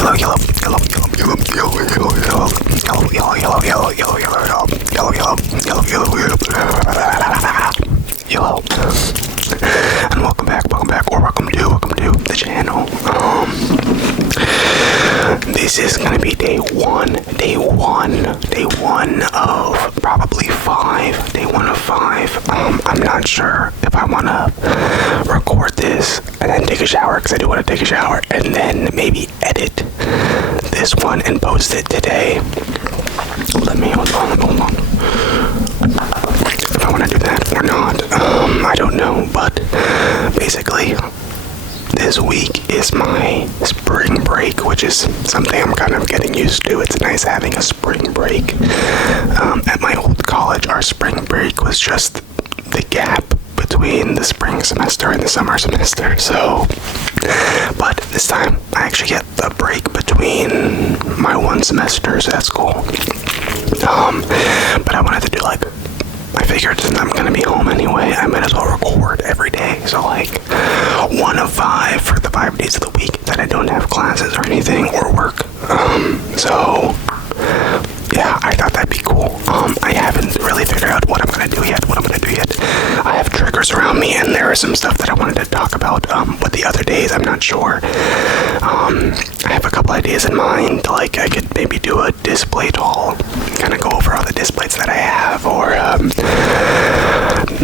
And welcome back, or welcome to the channel. This is gonna be day one of probably five. Day one of five. I'm not sure if I wanna record this and then take a shower, because I do want to take a shower, and then maybe edit this one and post it today. Let me hold on. If I want to do that or not, I don't know, but basically this week is my spring break, which is something I'm kind of getting used to. It's nice having a spring break. At my old college, our spring break was just the gap between the spring semester and the summer semester. So, but this time I actually get the break between my one semester, so that's cool. But I wanted to do I figured since I'm gonna be home anyway, I might as well record every day. So one of five for the 5 days of the week that I don't have classes or anything or work. So yeah, I thought that'd be cool. I haven't really figured out what I'm gonna do yet. I have triggers around me, and there is some stuff that I wanted to talk about. With the other days, I'm not sure. I have a couple ideas in mind. I could maybe do a display haul, kind of go over all the displays that I have, or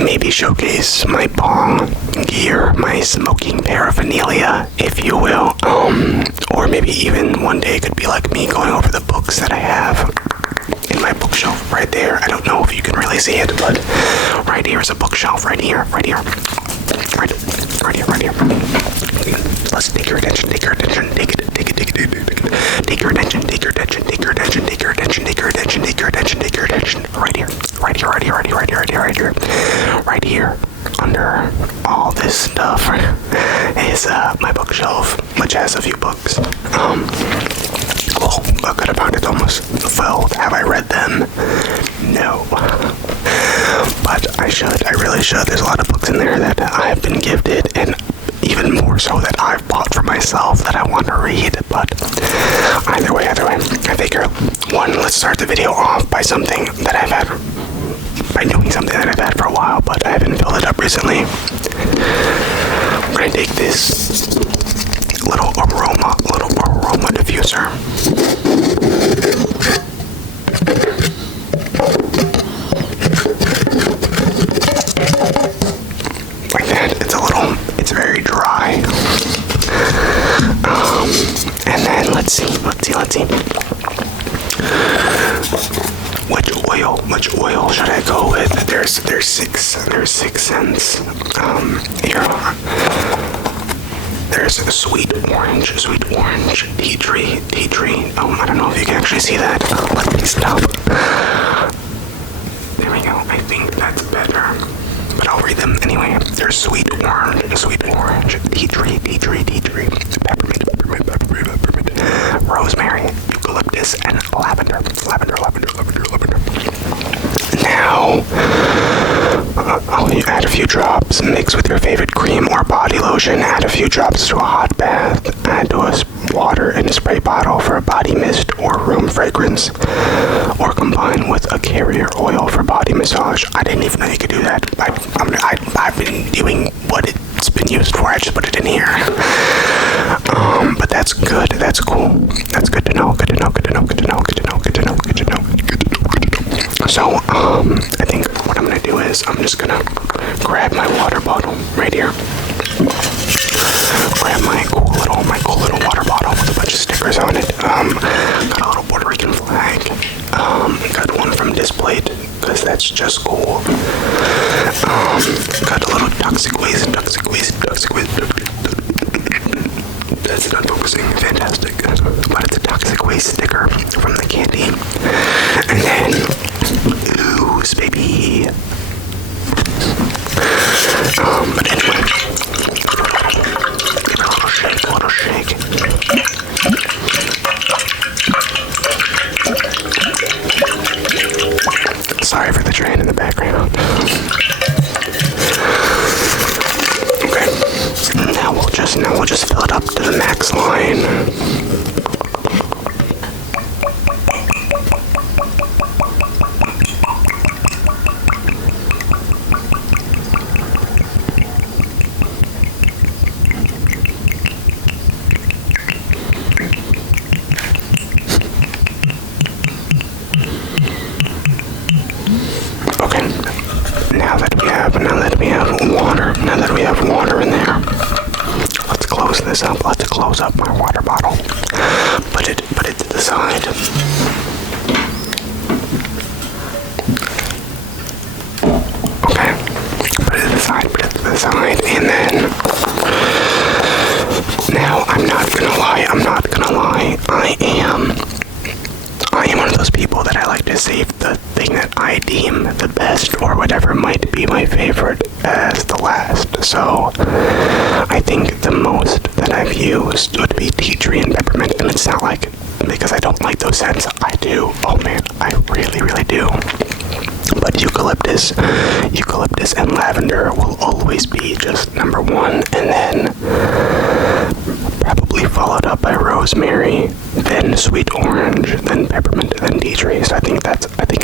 maybe showcase my bong gear, my smoking paraphernalia, if you will. Or maybe even one day it could be me going over the books that I have in my bookshelf right there. I don't know if you can really see it, but right here is a bookshelf. Right here. Let's take your attention. Take your attention. Right here. Under all this stuff is my bookshelf, which has a few books. A good amount is almost filled. Have I read them? No. But I should. I really should. There's a lot of books in there that I have been gifted, and even more so that I've bought for myself that I want to read. But either way, I figure, let's start the video off by something that I've had, by doing something that I've had for a while, but I haven't filled it up recently. I'm gonna take this little aroma diffuser. Like that. It's very dry. And then let's see. Which oil should I go with? There's six scents. Here. There's a sweet orange, tea tree. I don't know if you can actually see that. Let me stop. There we go. I think that's better. But I'll read them anyway. There's sweet orange, tea tree, peppermint, rosemary, eucalyptus, and lavender. Now, I'll add a few drops, mix with your favorite cream or body lotion, add a few drops to a hot bath, add to water in a spray bottle for a body mist or room fragrance, or combine with a carrier oil for body massage. I didn't even know you could do that. I've been doing what it's been used for. I just put it in here. But that's good. That's cool. That's good to know. So, I think what I'm gonna do is I'm just gonna grab my water bottle right here. Grab my cool little water bottle with a bunch of stickers on it. Got a little Puerto Rican flag. Got one from Displayed, because that's just cool. Got a little toxic waste. That's not focusing. Fantastic. But it's a toxic waste sticker from the candy. And then ooze, baby. But anyway, give it a little shake. Sorry for the train in the background. Okay. Now we'll just fill it up to the max line. this up. Let's close up my water bottle. Put it to the side. Okay. Put it to the side, and then now I'm not gonna lie. I am one of those people that I like to save the thing that I deem the best or whatever might be my favorite as the last. So I think the most that I've used would be tea tree and peppermint, and it's not like because I don't like those scents. I do. Oh man, I really, really do. But eucalyptus and lavender will always be just number one, and then probably followed up by rosemary, then sweet orange, then peppermint, then tea tree. So I think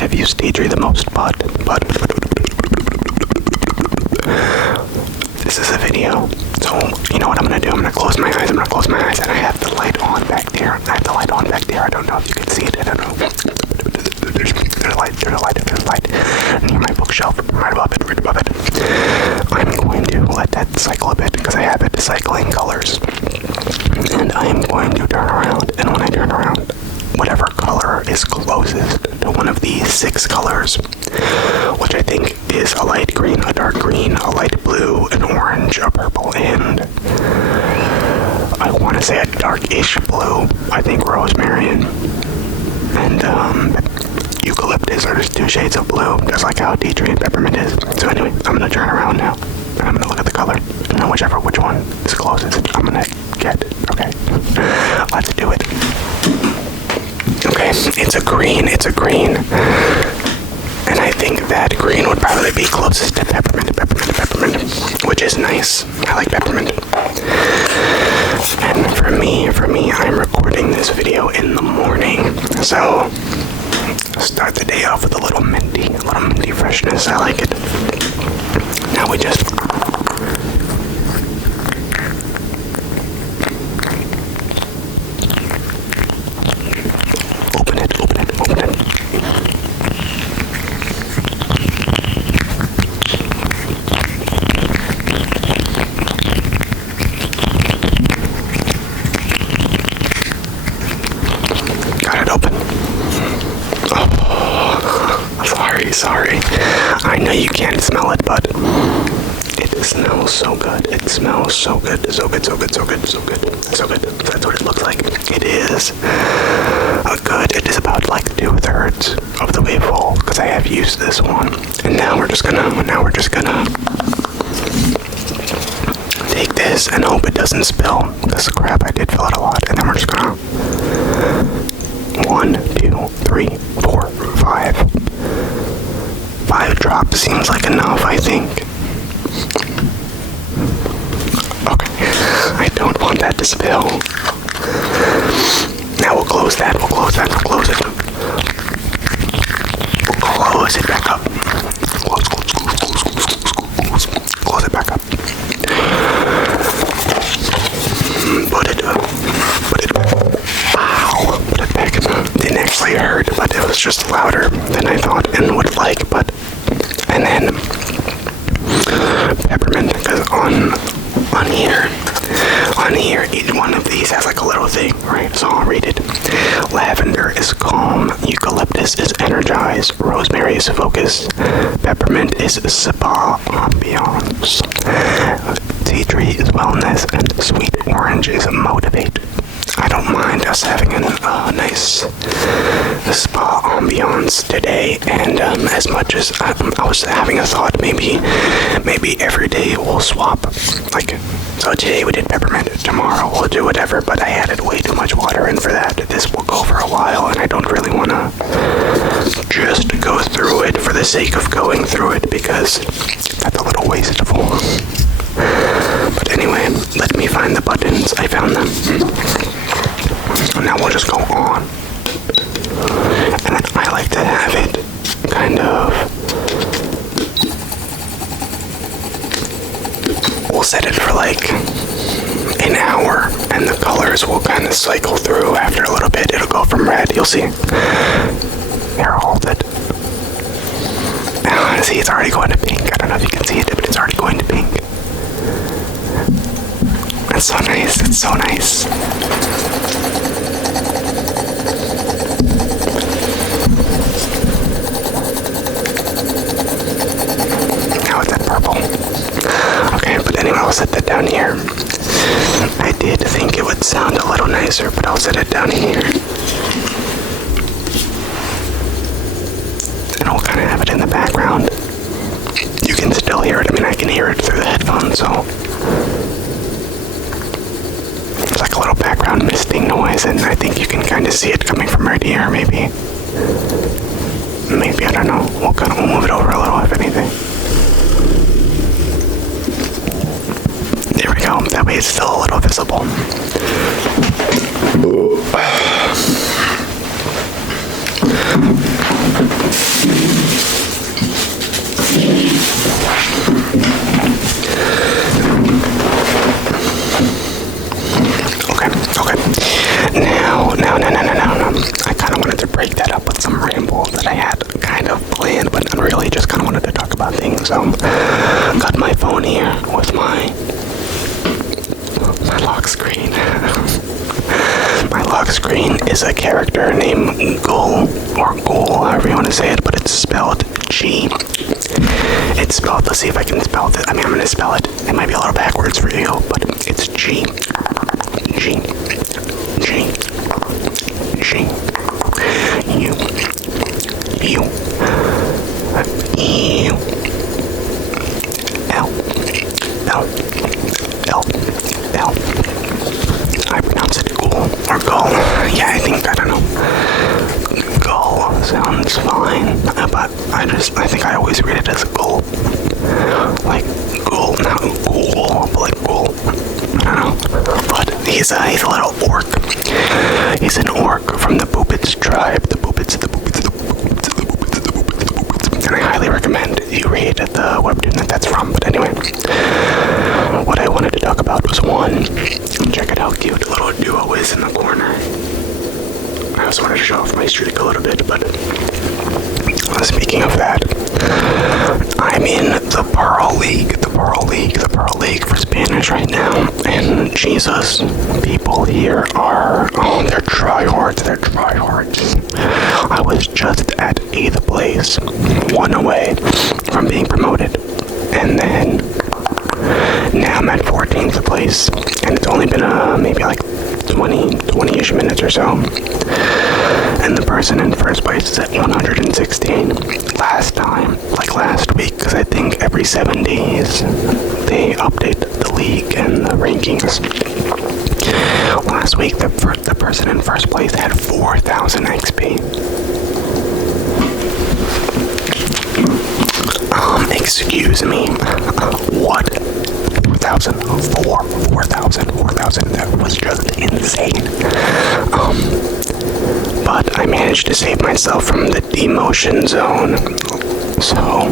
I've used tea tree the most, but this is a video. So you know what I'm gonna do? I'm gonna close my eyes, and I have the light on back there. I don't know if you can see it. I don't know. There's a light near my bookshelf, right above it. I'm going to let that cycle a bit because I have it cycling colors, and I am going to turn around, and when I turn around, whatever color is closest to one of these 6 colors, which I think is a light green, a dark green, a light blue, an orange, a purple, and I want to say a darkish blue. I think rosemary and eucalyptus are just 2 shades of blue, just like how tea tree and peppermint is. So anyway, I'm gonna turn around now, and I'm gonna look at the color, and then which one is closest, I'm gonna get. Okay, let's do it. Okay, it's a green, and I think that green would probably be closest to peppermint, which is nice. I like peppermint. And for me, I'm recording this video in the morning, so start the day off with a little minty freshness. I like it. Now we just open it. Got it open. Sorry. I know you can't smell it, but it smells so good. It smells so good. So good. That's what it looks like. It is it is about like 2/3 of the way full because I have used this one. And now we're just gonna take this and hope it doesn't spill. Because crap, I did fill it a lot. And then we're just gonna 1, 2, 3, 4, 5. 5 drops seems like enough, I think. Okay, I don't want that to spill. Now we'll close that. We'll close it. We'll close it back up. Close it back up. Put it back. Wow. Put it back. Didn't actually hurt, but it was just louder than I thought and would like, and then peppermint, because on here, each one of these has like a little thing, right? So I'll read it. Lavender is calm, eucalyptus is energized, rosemary is focus, peppermint is spa ambiance, tea tree is wellness, and sweet orange is motivate. I don't mind us having a nice spa ambiance today, and as much as I was having a thought, maybe every day we'll swap. Like, so today we did peppermint, tomorrow we'll do whatever, but I added way too much water in for that. This will go for a while, and I don't really want to just go through it for the sake of going through it, because that's a little wasteful. But anyway, let me find the buttons. I found them. So now we'll just go on. And then I like to have it kind of... We'll set it for like an hour, and the colors will kind of cycle through. After a little bit, it'll go from red. You'll see. Here, hold it. Now, see, it's already going to pink. I don't know if you can see it, but it's already going to pink. That's so nice. That's so nice. Now it's that purple. Okay, but anyway, I'll set that down here. I did think it would sound a little nicer, but I'll set it down here. And I'll kind of have it in the background. You can still hear it. I mean, I can hear it through the headphones, so it's like a little background misting noise, and I think you can kind of see it coming from right here, maybe. Maybe, I don't know. We'll move it over a little, if anything. There we go. That way it's still a little visible. Okay. Now. I kind of wanted to break that up with some ramble that I had kind of planned, but I really just kind of wanted to talk about things. Got my phone here with my lock screen. My lock screen is a character named Ghoul, or Ghoul, however you want to say it, but it's spelled G. It's spelled, let's see if I can spell it. I mean, I'm going to spell it. It might be a little backwards for you, but it's G. G. G. G. U. U. U. L. L. L. L. I pronounce it Ghoul or Gull. Yeah, I don't know. Gull sounds fine, but I think I always read it as Gull. Like Ghoul, not Ghoul, but like Ghoul. I don't know. But he's a little orc. He's an orc from the Boopits tribe. The Boopits. And I highly recommend you read the webtoon that's from. But anyway, what I wanted to talk about was one. Check it out, cute little duo is in the corner. I also wanted to show off my streak a little bit, but speaking of that, I'm in the Pearl League for Spanish right now, and Jesus, people here are, they're tryhards. I was just at 8th place, one away from being promoted, and then now I'm at 14th place, and it's only been maybe like 20-ish minutes or so. And the person in first place is at 116. Last week, because I think every 7 days they update the league and the rankings. Last week, the person in first place had 4,000 XP. Excuse me. What? 4,000? 4,000. That was just insane. But I managed to save myself from the demotion zone. So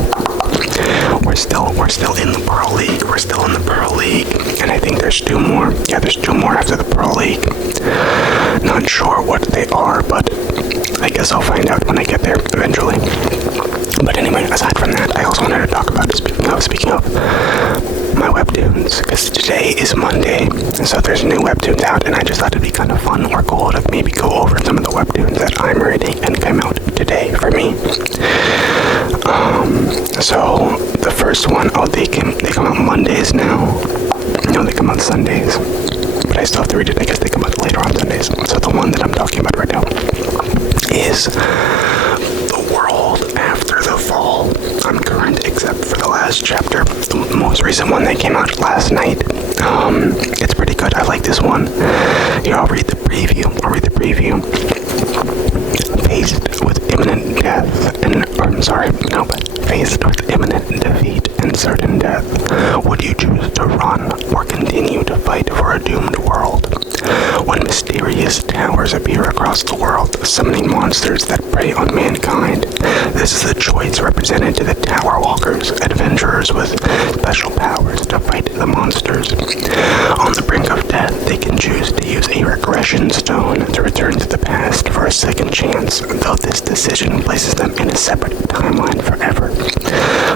we're still in the Pearl League. And I think there's 2 more. Yeah, there's 2 more after the Pearl League. Not sure what they are, but I guess I'll find out when I get there eventually. But anyway, aside from that, I also wanted to talk about, speaking of my webtoons, because today is Monday, so there's new webtoons out, and I just thought it'd be kind of fun or cool to maybe go over some of the webtoons that I'm reading and came out today for me. So the first one, they come out Mondays now. No, they come out Sundays, but I still have to read it. I guess they come out later on Sundays. So the one that I'm talking about right now is The World After the Fall. I'm current except for the last chapter, the most recent one that came out last night. It's pretty good. I like this one. Here, I'll read the preview. Faced with imminent death faced with imminent defeat and certain death, would you choose to run or continue to fight for a doomed world? When mysterious towers appear across the world, summoning monsters that prey on mankind. This is the choice represented to the Tower Walkers, adventurers with special powers to fight the monsters. On the brink of death, they can choose to use a regression stone to return to the past for a second chance, though this decision places them in a separate timeline forever.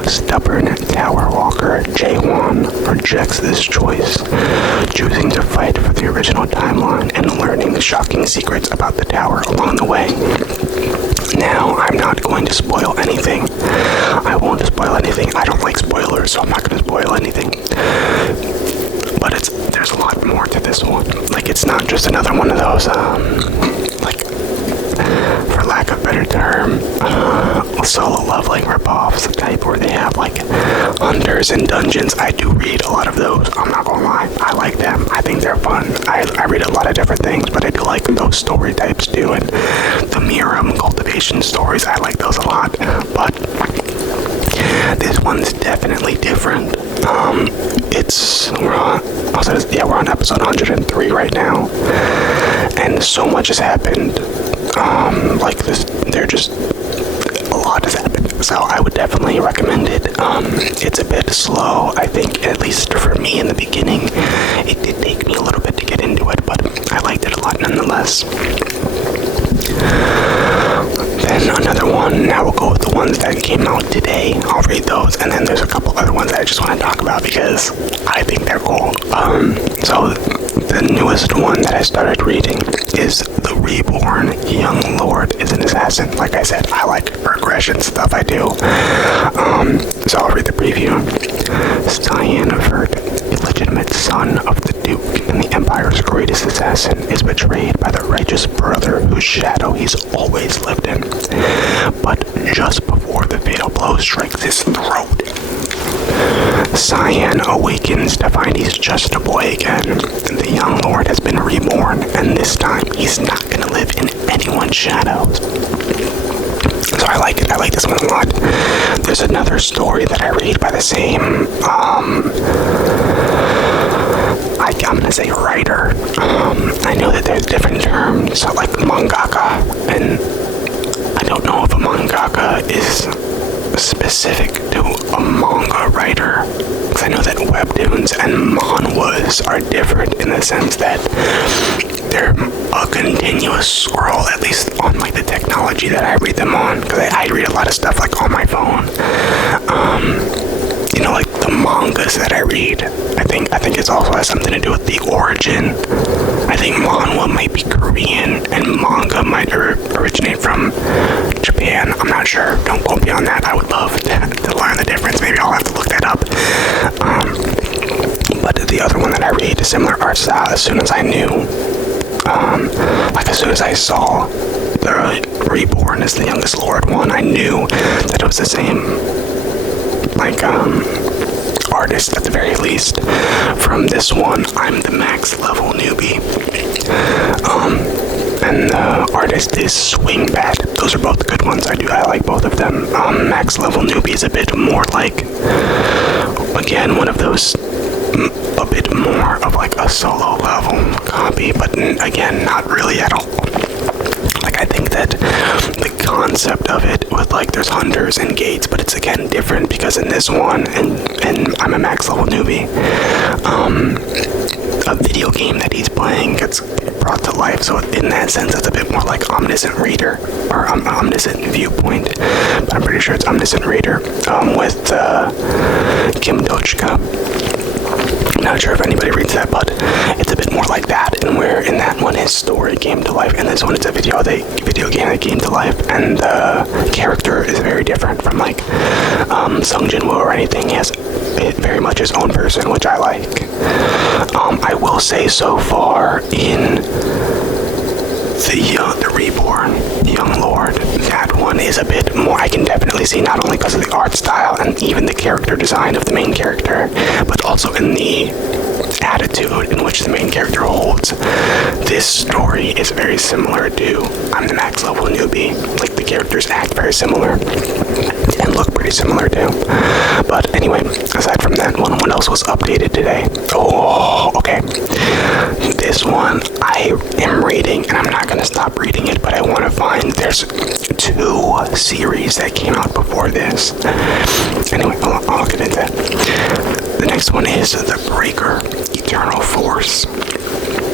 Stubborn Tower Walker Jaewon rejects this choice, choosing to fight for the original timeline and learning shocking secrets about the tower along the way. Now, I'm not going to spoil anything. I won't spoil anything. I don't like spoilers, so I'm not going to spoil anything. But there's a lot more to this one. Like, it's not just another one of those, for lack of a better term, solo leveling ripoffs type where they have like hunters and dungeons. I do read a lot of those. I'm not gonna lie. I like them. I think they're fun. I read a lot of different things, but I do like those story types too. And the Miram cultivation stories, I like those a lot. But this one's definitely different. We're on episode 103 right now, and so much has happened. A lot has happened, so I would definitely recommend it. It's a bit slow, I think, at least for me in the beginning. It did take me a little bit to get into it, but I liked it a lot nonetheless. Then another one, now we'll go with the ones that came out today. I'll read those, and then there's a couple other ones that I just want to talk about because I think they're cool. So the newest one that I started reading is The Reborn. Young Lord is an assassin. Like I said, I like regression stuff, I do. So I'll read the preview. Cyan Vert, illegitimate son of the Duke and the Empire's greatest assassin, is betrayed by the righteous brother whose shadow he's always lived in. But just before the fatal blow strikes his throat, Cyan awakens to find he's just a boy again. The young lord has been reborn, and this time he's not gonna live in anyone's shadows. So I like it. I like this one a lot. There's another story that I read by the same, I'm gonna say writer. I know that there's different terms, so like mangaka, and I don't know if a mangaka is specific to a manga writer, because I know that webtoons and manhwas are different in the sense that they're a continuous scroll, at least on like the technology that I read them on, because I read a lot of stuff like on my phone. Like the mangas that I read, I think it also has something to do with the origin. I think manhwa might be Korean and manga might originate from Japan. I'm not sure. Don't quote me on that. I would love to learn the difference. Maybe I'll have to look that up. But the other one that I read is similar art style. As soon as I knew, as soon as I saw the Reborn as the Youngest Lord one, I knew that it was the same artist at the very least. From this one, I'm the max level newbie. And the artist is Swingbat. Those are both good ones. I like both of them. Max level newbie is a bit more like, again, one of those, a bit more of like a solo level copy, but again, not really at all. Like, I think that the concept of it with like there's hunters and gates, but it's again different because in this one, and I'm a max level newbie, a video game that he's playing gets brought to life. So in that sense, it's a bit more like Omniscient Reader or Omniscient Viewpoint, but I'm pretty sure it's Omniscient Reader with Kim Dochka. Not sure if anybody reads that, but it's a bit more like that. And where in that one his story came to life, and this one it's a video game that came to life, and the character is very different from like Sung Jin-woo or anything. He has very much his own person, which I like. I will say so far in the Reborn, Young Lord, that one is a bit more, I can definitely see, not only because of the art style and even the character design of the main character, but also in the attitude in which the main character holds. This story is very similar to I'm the Max Level Newbie. Like, the characters act very similar and look pretty similar too. But anyway, aside from that one, what else was updated today? Oh, okay. This one I am reading, and I'm not gonna stop reading it, but I want to find, there's 2 series that came out before this. Anyway, I'll get into that. The next one is The Breaker, Eternal Force.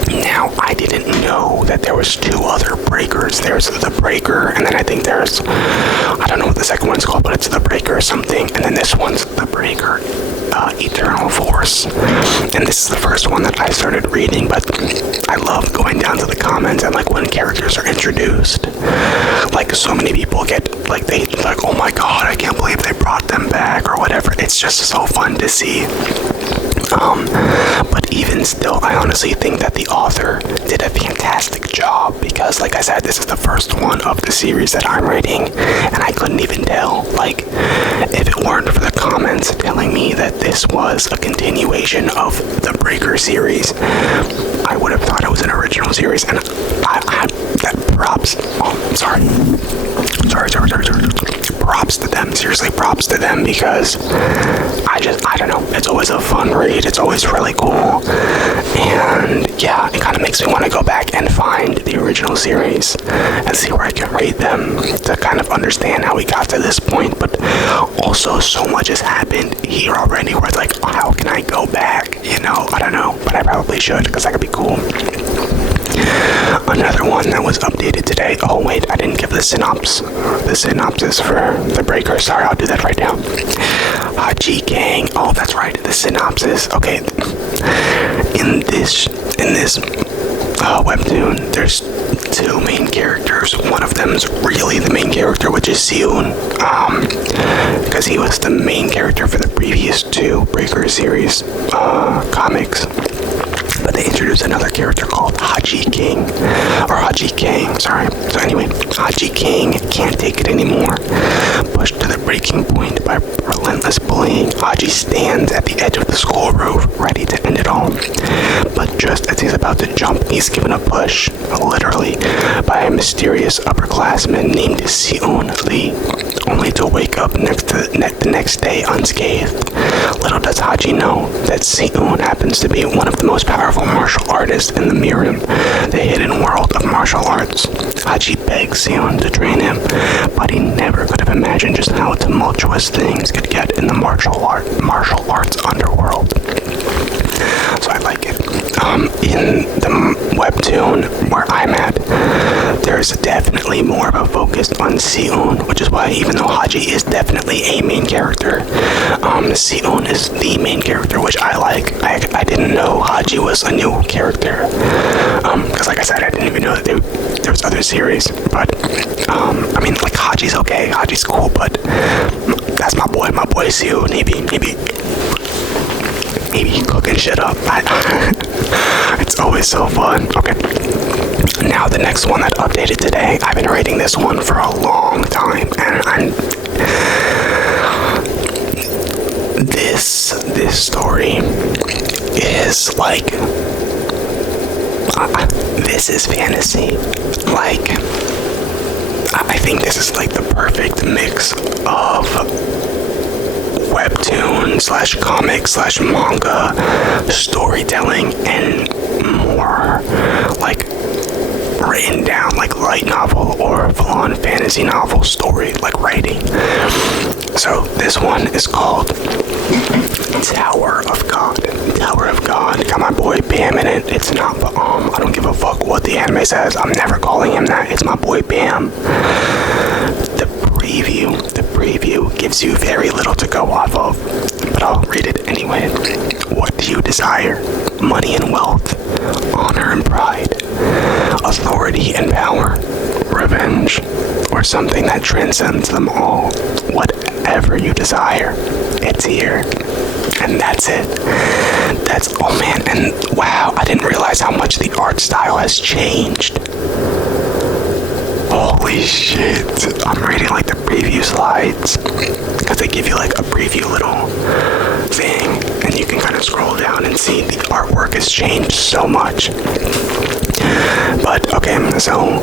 Now, I didn't know that there was 2 other breakers. There's The Breaker, and then I think there's, I don't know what the second one's called, but it's The Breaker or something, and then this one's The Breaker, Eternal Force. And this is the first one that I started reading, but I love going down to the comments and, like, when characters are introduced, like, so many people get, like, they, like, oh my god, I can't believe they brought them back, or whatever. It's just so fun to see. But even still, I honestly think that the author did a fantastic job, because, like I said, this is the first one of the series that I'm reading, and I couldn't even tell, like, if it weren't for the comments telling me that this was a continuation of the Breaker series, I would have thought it was an original series. And that props, sorry, props to them, seriously, props to them, because I don't know, it's always a fun read, it's always really cool, and yeah, it kind of makes me want to go back and find the original series and see where I can read them to kind of understand how we got to this point. But also, so much has happened here already where it's like, oh, how can I go back, you know? I don't know, but I probably should, because that could be cool. Another one that was updated today. Oh wait, I didn't give the synopsis for The Breaker. Sorry, I'll do that right now. Hachi Gang. Oh, that's right, the synopsis. Okay, in this webtoon, there's 2 main characters. One of them is really the main character, which is Seun, because he was the main character for the previous 2 Breaker series comics. But they introduced another character called Hachi King, or Hachi King, sorry. So anyway, Hachi King can't take it anymore. Pushed to the breaking point by relentless bullying, Hachi stands at the edge of the school roof, ready to end it all. But just as he's about to jump, he's given a push, literally, by a mysterious upperclassman named Seun Lee, only to wake up the next day unscathed. Little does Hachi know that Seun happens to be one of the most powerful martial artists in the Mirim, the hidden world of martial arts. Hachi begs Seun to train him, but he never could have imagined just how tumultuous things could get in the martial arts underworld. So I like it. In the webtoon where I'm at, there's definitely more of a focus on Seun, which is why, even though Hachi is definitely a main character, Seun is the main character, which I like. I didn't know Hachi was a new character, because like I said, I didn't even know that there was other series. But I mean, like, Hachi's okay, Hachi's cool, but that's my boy Seun. Maybe cooking shit up. It's always so fun. Okay. Now the next one that updated today, I've been reading this one for a long time, and this story is like, this is fantasy. Like, I think this is like the perfect mix of webtoon slash comic slash manga storytelling and more like written down like light novel or full-on fantasy novel story like writing. So this one is called Tower of God. Tower of God. Got my boy Bam in it. It's not I don't give a fuck what the anime says. I'm never calling him that. It's my boy Bam. The preview gives you very little to go off of, but I'll read it anyway. What do you desire? Money and wealth, honor and pride, authority and power, revenge, or something that transcends them all. Whatever you desire, it's here. And that's it. Oh man, and wow, I didn't realize how much the art style has changed. Holy shit. I'm reading like the preview slides, because they give you like a preview little saying, and you can kind of scroll down and see the artwork has changed so much. But okay, so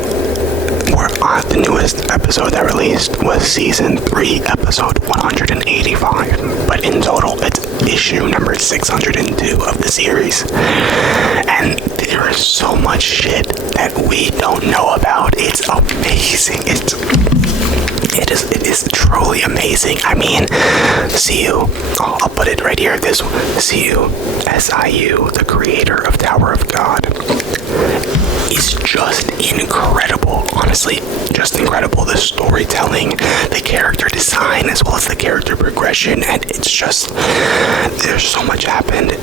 we're on the newest episode that released was season 3, episode 185. But in total, it's issue number 602 of the series. And there is so much shit that we don't know about. It's amazing. It is truly amazing. I mean, I'll put it right here. This SIU, the creator of Tower of God, is just incredible. Honestly, just incredible. The storytelling, the character design, as well as the character progression, and it's just, there's so much happened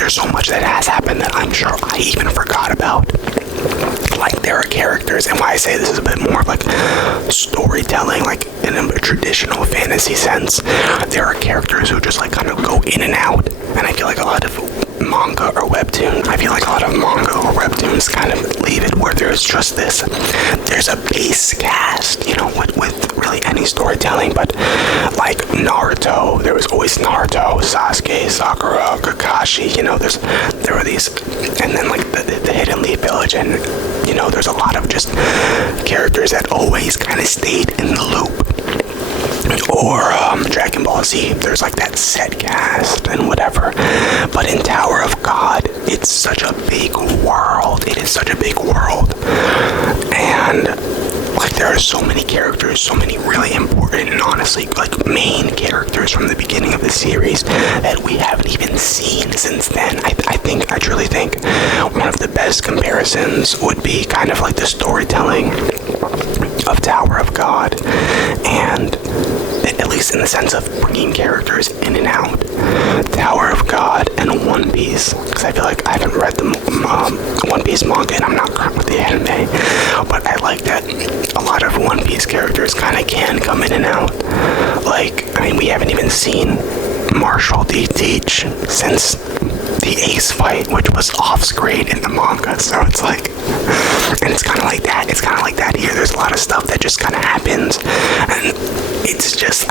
there's so much that has happened that I'm sure I even forgot about. Like, there are characters, and why I say this is a bit more of like storytelling, like in a traditional fantasy sense, there are characters who just like kind of go in and out, and I feel like a lot of manga or webtoons kind of leave it where there's just this, there's a base cast, you know, with really any storytelling. But like Naruto, there was always Naruto, Sasuke, Sakura, Kakashi, you know, there were these, and then like the Hidden Leaf Village, and you know, there's a lot of just characters that always kind of stayed in the loop. Or Dragon Ball Z, there's like that set cast and whatever. But in Tower of God, it's such a big world. It is such a big world. And like, there are so many characters, so many really important and honestly like main characters from the beginning of the series that we haven't even seen since then. I truly think one of the best comparisons would be kind of like the storytelling of Tower of God, and at least in the sense of bringing characters in and out, Tower of God and One Piece, because I feel like I haven't read the One Piece manga and I'm not current with the anime, but I like that a lot of One Piece characters kind of can come in and out. Like, I mean, we haven't even seen Marshall D. Teach since the Ace fight, which was off-screen in the manga, so it's like, and it's kind of like that here. There's a lot of stuff that just kind of happens, and it's just,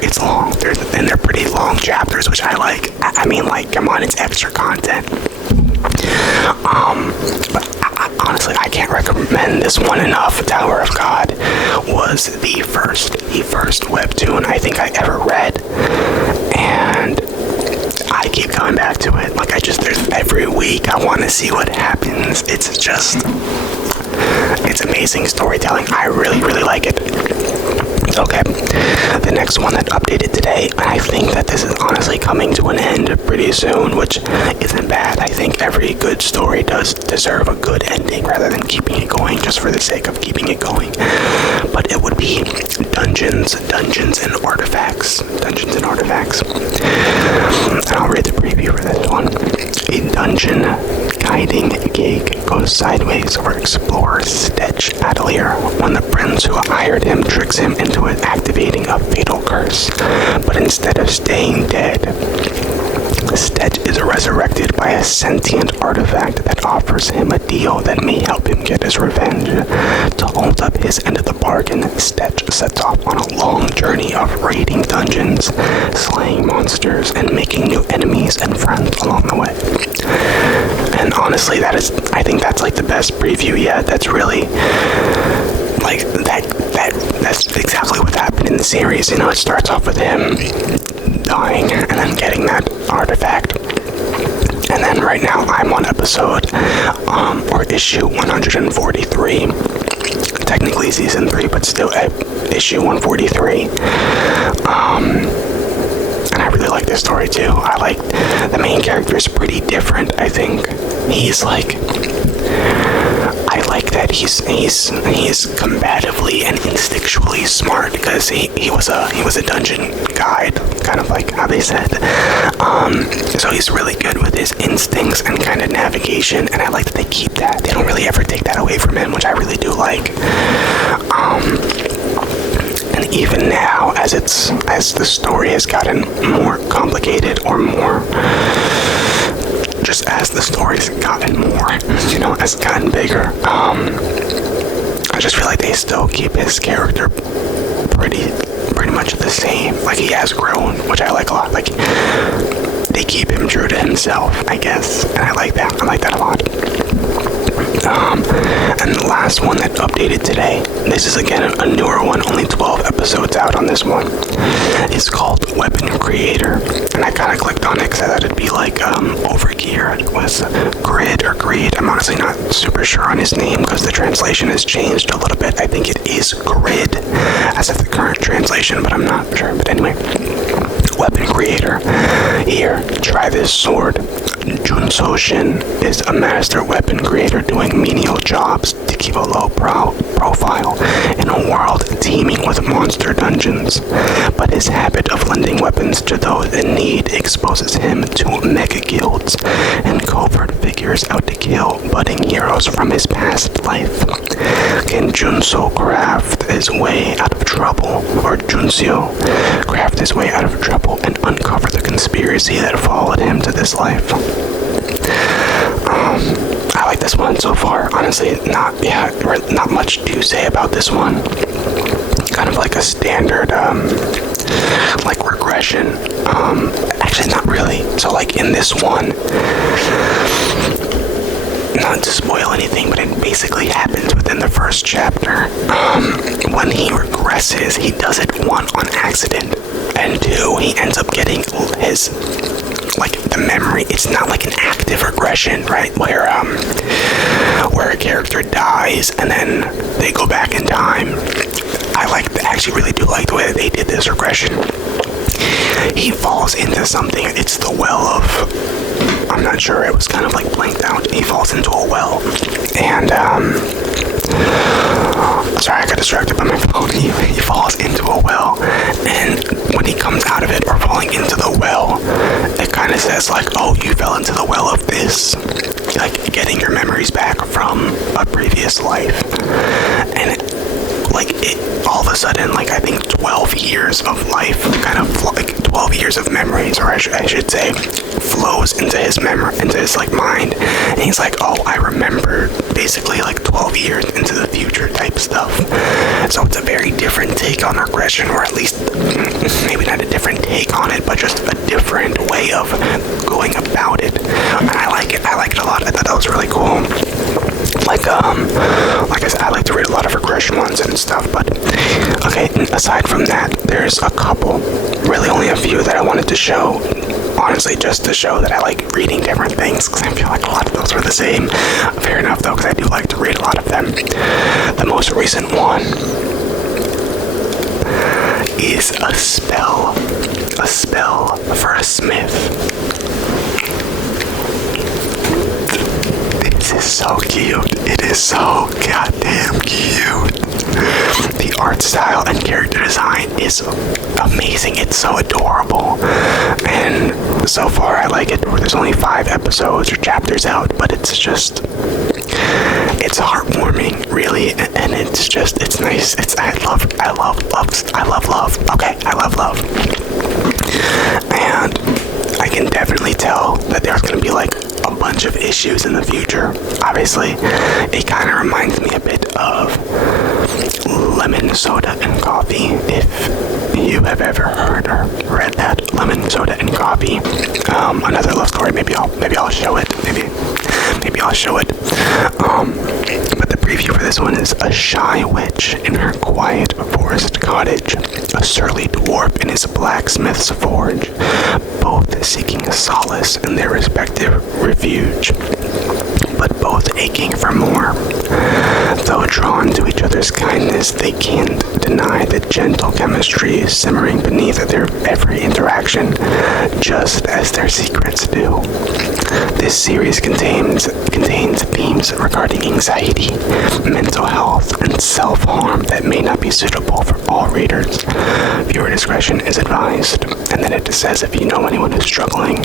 it's long, and they're pretty long chapters, which I like. I mean, like, come on, it's extra content. But honestly, I can't recommend this one enough. Tower of God was the first webtoon I think I ever read, and I keep coming back to it. Like, there's every week I want to see what happens. It's amazing storytelling. I really, really like it. Okay, the next one that updated today, I think that this is honestly coming to an end pretty soon, which isn't bad. I think every good story does deserve a good ending rather than keeping it going just for the sake of keeping it going. But it would be Dungeons and Artifacts. And I'll read the preview for this one. A dungeon guiding gig goes sideways for explorer Stetch Atelier when the prince who hired him tricks him into activating a fatal curse. But instead of staying dead, Stetch is resurrected by a sentient artifact that offers him a deal that may help him get his revenge. To hold up his end of the bargain, Stetch sets off on a long journey of raiding dungeons, slaying monsters, and making new enemies and friends along the way. And honestly, I think that's like the best preview yet. That's really like that's exactly what happened in the series. You know, it starts off with him dying and then getting that artifact. And then right now I'm on episode or issue 143. Technically season 3, but still issue 143. And I really like this story too. I like the main character is pretty different. I think he's like, I like that he's combatively and instinctually smart, because he was a dungeon guide, kind of like how they said. So he's really good with his instincts and kind of navigation, and I like that they keep that. They don't really ever take that away from him, which I really do like. And even now, as the story has gotten more complicated, or more, just as the story's gotten more, you know, has gotten bigger, I just feel like they still keep his character pretty much the same. Like, he has grown, which I like a lot. Like, they keep him true to himself, I guess, and I like that. I like that a lot. And the last one that updated today, this is again a newer one, only 12 episodes out on this one. It's called Weapon Creator, and I kind of clicked on it because I thought it'd be like Overgear. It was Grid or Greed. I'm honestly not super sure on his name because the translation has changed a little bit. I think it is Grid as of the current translation, but I'm not sure. But anyway, Weapon Creator. Here, try this sword. Junso Shin is a master weapon creator doing menial jobs to keep a low profile in a world teeming with monster dungeons. But his habit of lending weapons to those in need exposes him to mega guilds and covert figures out to kill budding heroes from his past life. Can Junso craft his way out of trouble, or Junseo craft his way out of trouble and uncover the conspiracy that followed him to this life? I like this one so far. Honestly, not much to say about this one. Kind of like a standard, like regression. Actually, not really. So, like in this one, not to spoil anything, but it basically happens within the first chapter. When he regresses, he does it, one, on accident, and two, he ends up getting his, like, the memory. It's not like an active regression, right, where a character dies and then they go back in time. I actually really do like the way that they did this regression. He falls into something. It's the well of, I'm not sure, it was kind of like blanked out. He falls into a well, and sorry, I got distracted by my phone. He falls into a well, and when he comes out of it, or falling into the well, it kind of says like, oh, you fell into the well of this, like getting your memories back from a previous life. And like it, all of a sudden, like I think 12 years of life, kind of like 12 years of memories, or I should say, flows into his memory, into his like mind, and he's like, oh, I remember basically like 12 years into the future type stuff. So it's a very different take on regression, or at least maybe not a different take on it, but just a different way of going about it. And I like it. I like it a lot. I thought that was really cool. Like I said, I like to read a lot of regression ones and stuff, but okay, aside from that, there's a couple, really only a few that I wanted to show, honestly, just to show that I like reading different things, because I feel like a lot of those were the same. Fair enough, though, because I do like to read a lot of them. The most recent one is a spell for a smith. This is so cute. It is so goddamn cute. The art style and character design is amazing. It's so adorable. And so far I like it. There's only 5 episodes or chapters out, but it's just, it's heartwarming, really. And it's nice. I love love. Okay, I love love. And I can definitely tell that there's going to be like a bunch of issues in the future. Obviously, it kind of reminds me a bit of Lemon Soda and Coffee, if you have ever heard or read that. Lemon Soda and Coffee, another love story. Maybe I'll show it. Maybe I'll show it. But the preview for this one is a shy witch in her quiet forest cottage, a surly dwarf in his blacksmith's forge, both seeking solace in their respective refuge, but both aching for more. Though drawn to each other's kindness, they can't deny the gentle chemistry simmering beneath their every interaction, just as their secrets do. This series contains themes regarding anxiety, mental health, and self-harm that may not be suitable for all readers. Viewer discretion is advised. And then it says, if you know anyone who's struggling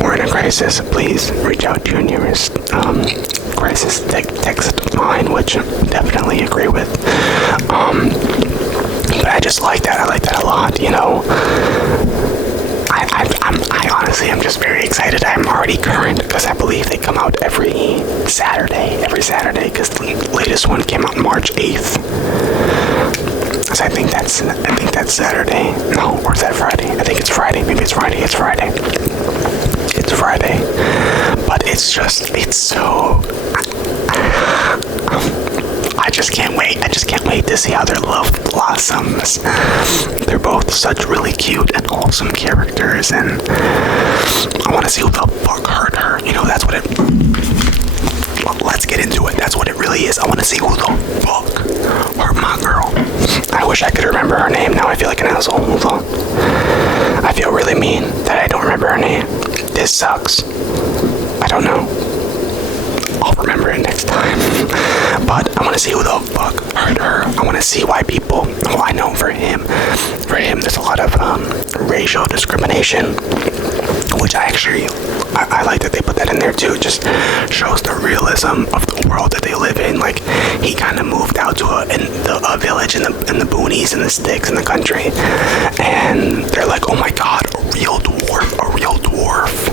or in a crisis, please reach out to your nearest crisis text line, which I definitely agree with. But I just like that. I like that a lot, you know. I honestly am just very excited. I'm already current because I believe they come out every Saturday, because the latest one came out March 8th. So I think that's Saturday. No, or is that Friday? I think it's Friday. Maybe it's Friday. It's Friday. It's Friday. But it's so. I just can't wait. I just can't wait to see how their love blossoms. They're both such really cute and wholesome characters, and I want to see who the fuck hurt her. You know, that's what it. Well, let's get into it. That's what it really is. I want to see who the fuck hurt my girl. I wish I could remember her name. Now I feel like an asshole. Hold on. I feel really mean that I don't remember her name. This sucks. I don't know. I'll remember it next time. But I want to see who the fuck hurt her. I want to see why people. Well, I know for him, there's a lot of racial discrimination, which I like that they put that in there too. It just shows the realism of the world that they live in. Like, he kind of moved out to a village in the boonies and the sticks in the country, and they're like, oh my god, a real dwarf,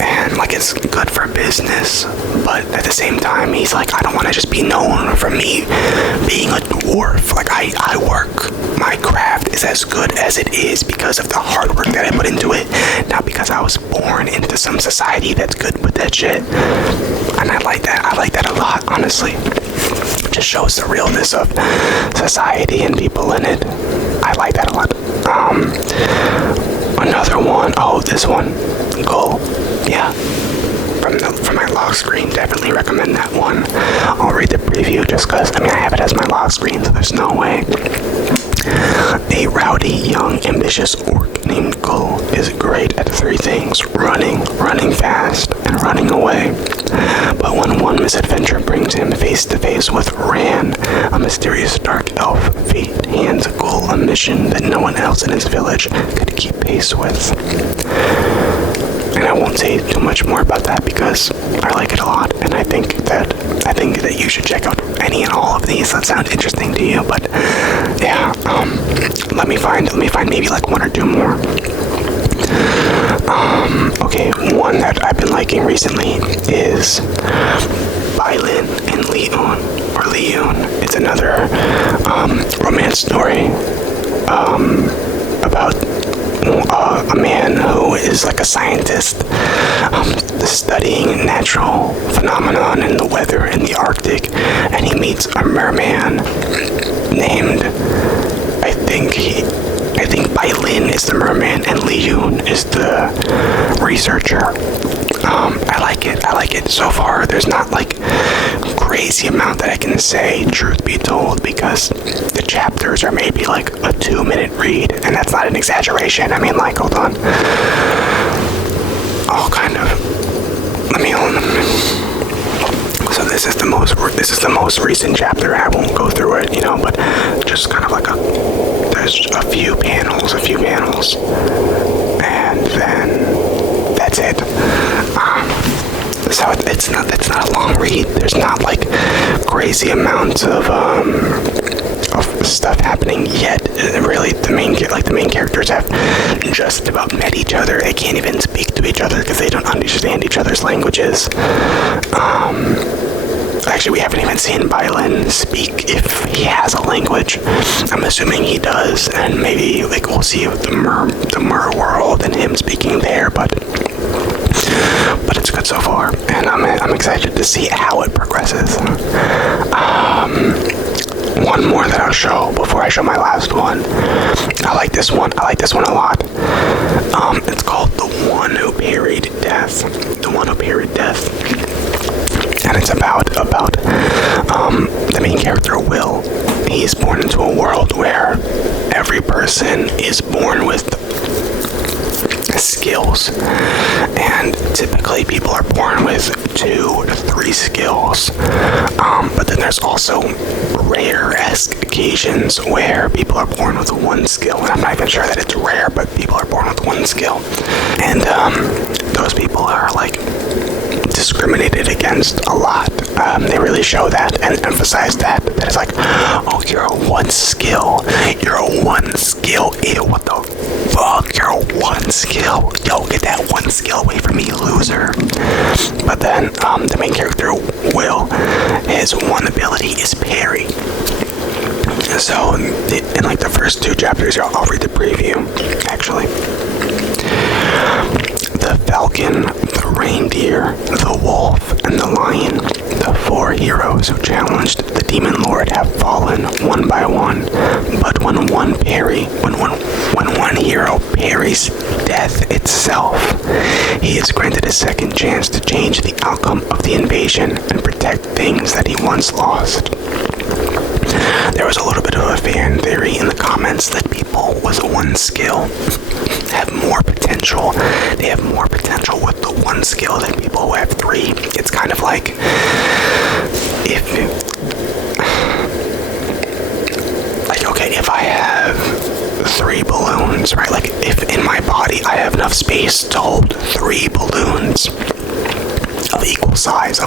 and like, it's good for business, but at the same time, he's like, I don't want to just be known for me being a dwarf. Like, I work. My craft is as good as it is because of the hard work that I put into it, not because I was born into some society that's good with that shit. And I like that a lot, honestly. It just shows the realness of society and people in it. I like that a lot. Another one, this one, Goal. Yeah, from my lock screen, definitely recommend that one. I'll read the preview just because, I have it as my lock screen, so there's no way. A rowdy, young, ambitious orc named Gull is great at three things: running fast, and running away. But when one misadventure brings him face to face with Ran, a mysterious dark elf, fate hands Gull a mission that no one else in his village could keep pace with. And I won't say too much more about that because I like it a lot, and I think that you should check out any and all of these that sound interesting to you. But yeah, let me find maybe like one or two more. Okay, one that I've been liking recently is Bylin and Leon. It's another romance story about a man who is like a scientist studying natural phenomenon in the weather in the Arctic, and he meets a merman named, I think Bylin is the merman and Leon is the researcher. I like it so far. There's not like crazy amount that I can say, truth be told, because the chapters are maybe like a 2-minute read, and that's not an exaggeration. Like, hold on. So this is the most recent chapter. I won't go through it, but just kind of like there's a few panels, and then that's it. So it's not a long read. There's not like crazy amounts of stuff happening yet. Really, the main characters have just about met each other. They can't even speak to each other because they don't understand each other's languages. Actually, we haven't even seen Bylin speak if he has a language. I'm assuming he does, and maybe like we'll see the mer world and him speaking there, but it's good so far, and I'm excited to see how it progresses. One more that I'll show before I show my last one. I like this one a lot. It's called The One Who Parried Death. And it's about the main character, Will. He's born into a world where every person is born with skills, and typically people are born with 2 to 3 skills, but then there's also rare-esque occasions where people are born with 1 skill, and I'm not even sure that it's rare, but people are born with 1 skill, and those people are like discriminated against a lot. They really show that and emphasize that it's like, oh, you're a 1 skill, ew, what the fuck, you're a 1 skill, yo, get that 1 skill away from me, loser. But then the main character, Will, his one ability is parry, So, in like the first 2 chapters, I'll read the preview, actually. The falcon, the reindeer, the wolf, and the lion, the 4 heroes who challenged the demon lord have fallen one by one. But when one hero parries death itself, he is granted a second chance to change the outcome of the invasion and protect things that he once lost. There was a little bit of a fan theory in the comments that people with one skill have more potential. They have more potential with the one skill than people who have 3. It's kind of like if I have 3 balloons, right? Like if in my body I have enough space to hold 3 balloons of equal size,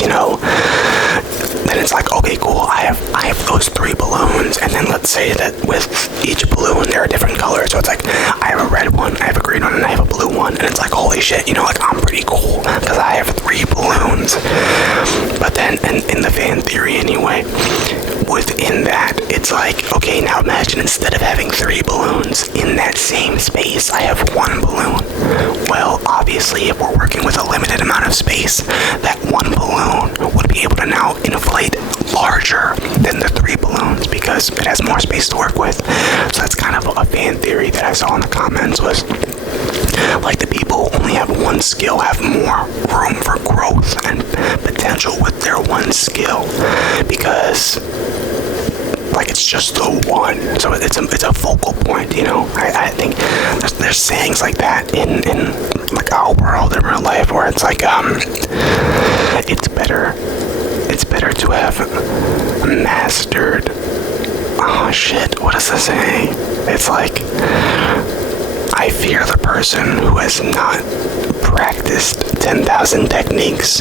you know, then it's like, okay, cool, I have those 3 balloons, and then let's say that with each balloon there are different colors, so it's like I have a red one, I have a green one, and I have a blue one, and it's like, holy shit, you know, like I'm pretty cool because I have 3 balloons. But then in the fan theory anyway, within that, it's like, okay, now imagine instead of having 3 balloons in that same space, I have 1 balloon. Well, obviously, if we're working with a limited amount of space, that 1 balloon would be able to now inflate larger than the 3 balloons because it has more space to work with. So that's kind of a fan theory that I saw in the comments, was like the people who only have 1 skill have more room for growth and potential with their 1 skill, because like it's just the one, so it's a focal point, you know. I think there's sayings like that in like our world in real life, where it's like it's better to have mastered, oh shit, what does this say? It's like, I fear the person who has not practiced 10,000 techniques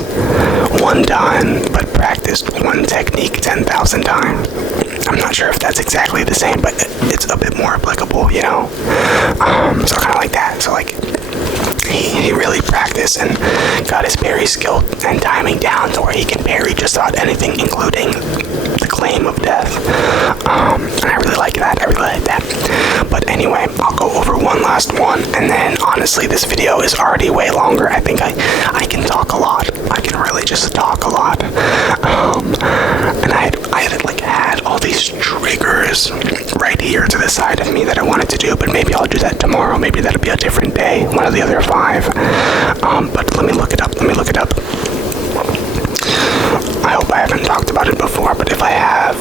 one time, but practiced 1 technique 10,000 times. I'm not sure if that's exactly the same, but it's a bit more applicable, you know? So kind of like that. So like, he really practiced and got his parry skill and timing down to where he can parry just about anything, including the claim of death. And I really like that. But anyway, I'll go over one last one, and then honestly, this video is already way longer. I think I can talk a lot. I can really just talk a lot. And I had all these triggers right here to the side of me that I wanted to do, but maybe I'll do that tomorrow. Maybe that'll be a different day, one of the other 5. But let me look it up. I hope I haven't talked about it before, but if I have,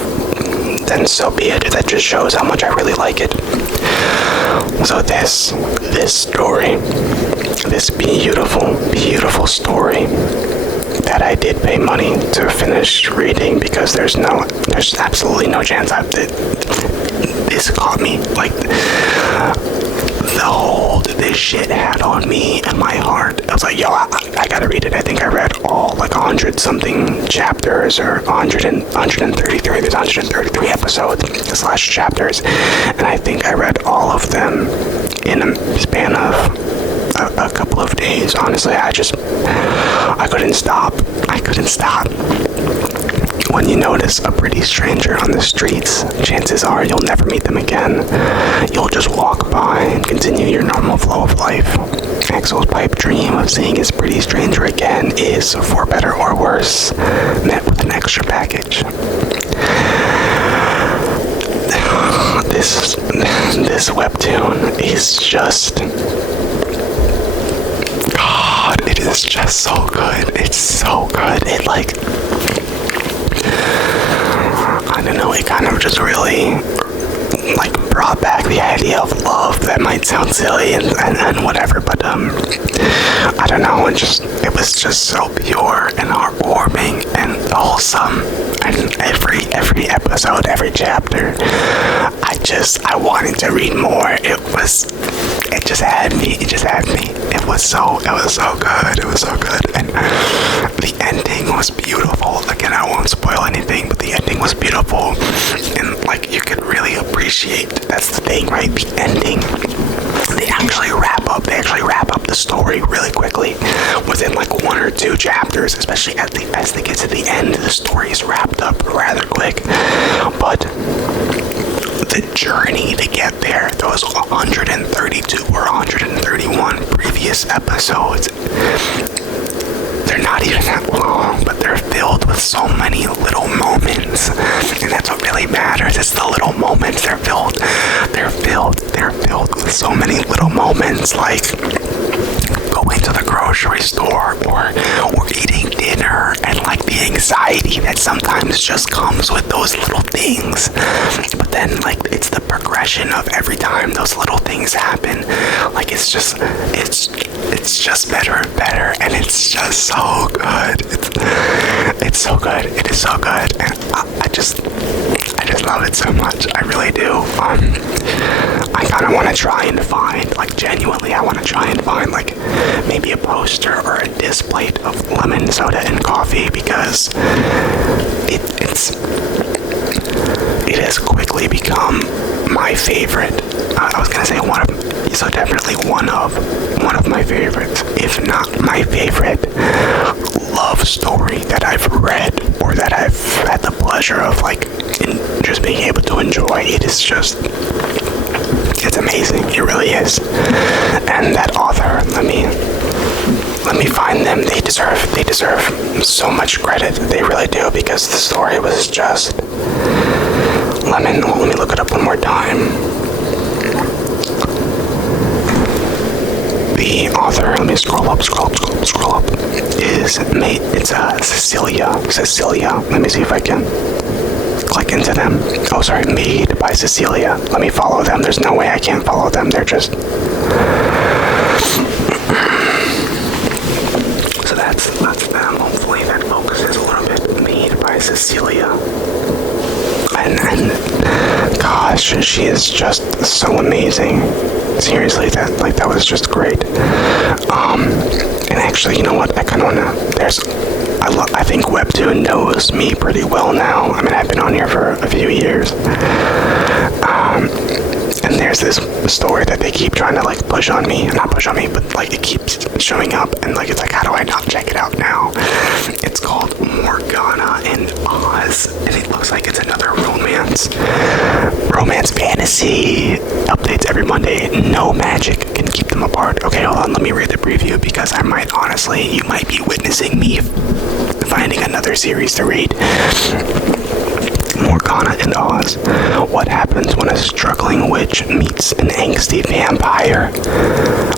then so be it. That just shows how much I really like it. So this story, this beautiful story that I did pay money to finish reading, because there's absolutely no chance this caught me. Like, the hold this shit had on me and my heart. I was like, yo, I gotta read it. I think I read all like 100 something chapters, or 133. There's 133 episodes / chapters, and I think I read all of them in a span of a couple of days. Honestly, I couldn't stop. When you notice a pretty stranger on the streets, chances are you'll never meet them again. You'll just walk by and continue your normal flow of life. Axel's pipe dream of seeing his pretty stranger again is, for better or worse, met with an extra package. This webtoon is just... God, it is just so good. It's so good. It like... I don't know, it kind of just really like brought back the idea of love. That might sound silly and whatever, but I don't know, it was just so pure and heartwarming and wholesome. And every episode, every chapter, I wanted to read more. It just had me. It was so good. And the ending was beautiful. Again, I won't spoil anything, but the ending was beautiful, and like you could really appreciate. That's the thing, right? The ending. They actually wrap up They actually wrap up the story really quickly within like 1 or 2 chapters, especially as they get to the end. The story is wrapped up rather quick, but the journey to get there, those 132 or 131 previous episodes, they're not even that long, but they're filled with so many little moments, and that's what really matters. It's the little moments. They're filled with so many little moments, like going to the grocery store or eating dinner, and like the anxiety that sometimes just comes with those little things. But then like it's the progression of every time those little things happen, like it's just better and better, and it's just so good. It's so good. It is so good, and I just love it so much. I really do. I kind of want to try and find, like, genuinely, I want to try and find like maybe a poster or a display of lemon soda and coffee, because it has quickly become my favorite. I was gonna say definitely one of my favorites, if not my favorite love story that I've read or that I've had the pleasure of like just being able to enjoy. It's amazing. It really is. And that author, let me find them. They deserve so much credit. They really do, because the story was just let me look it up one more time. The author, let me scroll up, it's Cecilia. Let me see if I can click into them. Oh, sorry, made by Cecilia. Let me follow them. There's no way I can't follow them. They're just... So that's them. Hopefully that focuses a little bit. Made by Cecilia. And gosh, she is just so amazing. Seriously, that was just great. And actually, you know what? I kind of wanna. I think Webtoon knows me pretty well now. I mean, I've been on here for a few years. And there's this story that they keep trying to like push on me. Not push on me, but like it keeps showing up, and like it's like, how do I not check it out now? It's called Morgana and Oz, and it looks like it's another romance fantasy. Updates every Monday. No magic can keep them apart. Okay, hold on. Let me read the preview, because you might be witnessing me finding another series to read. Morgana and Oz. What happens when a struggling witch meets an angsty vampire?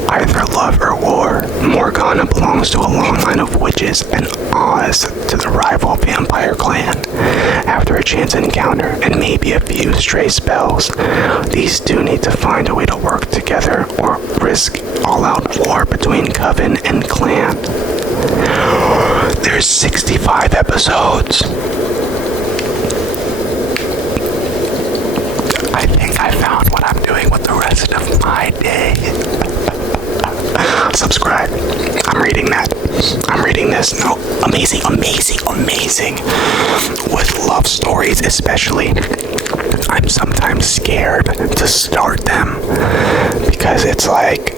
Either love or war. Morgana belongs to a long line of witches, and Oz to the rival vampire clan. After a chance encounter and maybe a few stray spells, these two need to find a way to work together or risk all-out war between coven and clan. There's 65 episodes. I think I found what I'm doing with the rest of my day. Subscribe. I'm reading that. I'm reading this. No, amazing. With love stories especially, I'm sometimes scared to start them, because it's like,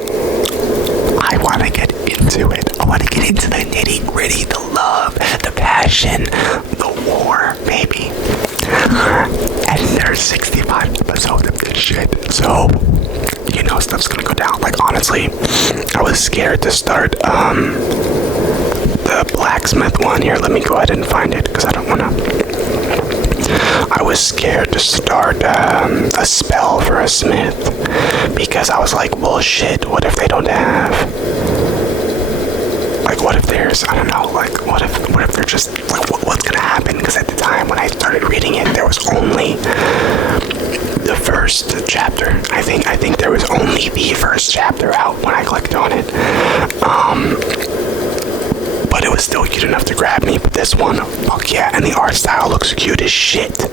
I want to get into it. I want to get into the nitty-gritty, the love, the passion, the war, maybe. And there's 65 episodes of this shit, so you know stuff's gonna go down. Like, honestly, I was scared to start the blacksmith one. Here, let me go ahead and find it, because I don't wanna. I was scared to start a spell for a smith, because I was like, well, shit, what if they don't have? Like, what if there's, I don't know, like, what if they're just, like, what's gonna happen? Because at the time when I started reading it, there was only the first chapter. I think there was only the first chapter out when I clicked on it. But it was still cute enough to grab me. But this one, fuck yeah, and the art style looks cute as shit.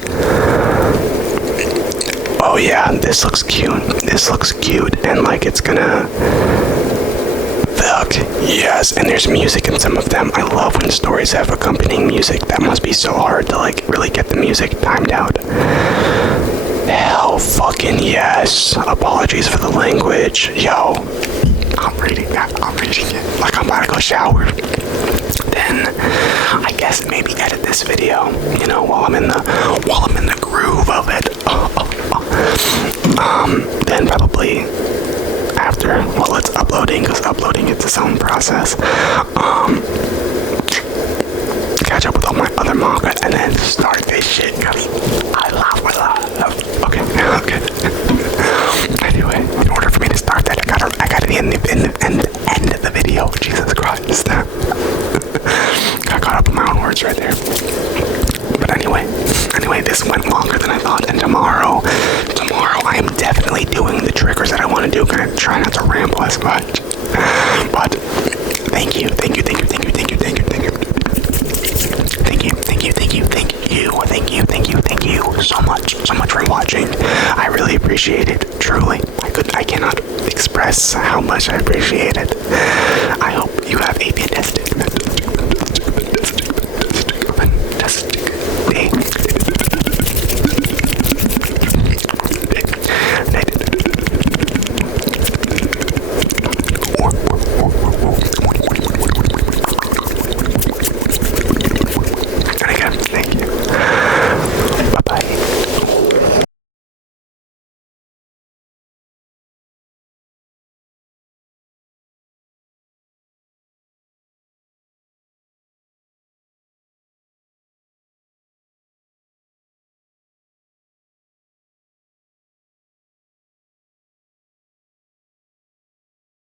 Oh yeah, this looks cute, and like it's gonna... Fuck, yes, and there's music in some of them. I love when stories have accompanying music. That must be so hard to like really get the music timed out. Hell fucking yes. Apologies for the language. Yo, I'm reading that. I'm reading it. Like I'm about to go shower. Then I guess maybe edit this video, you know, while I'm in the groove of it. Then probably after, while it's uploading, because uploading is its own process, catch up with all my other manga and then start this shit, because I love. Okay. Anyway, in order for me to start that, I gotta be in the end of the video. Jesus Christ. Got caught up in my own words right there. But anyway, this went longer than I thought. And tomorrow I am definitely doing the triggers that I want to do. Gonna try not to ramble as much. But thank you so much for watching. I really appreciate it. Truly, I cannot express how much I appreciate it. I hope you have a fantastic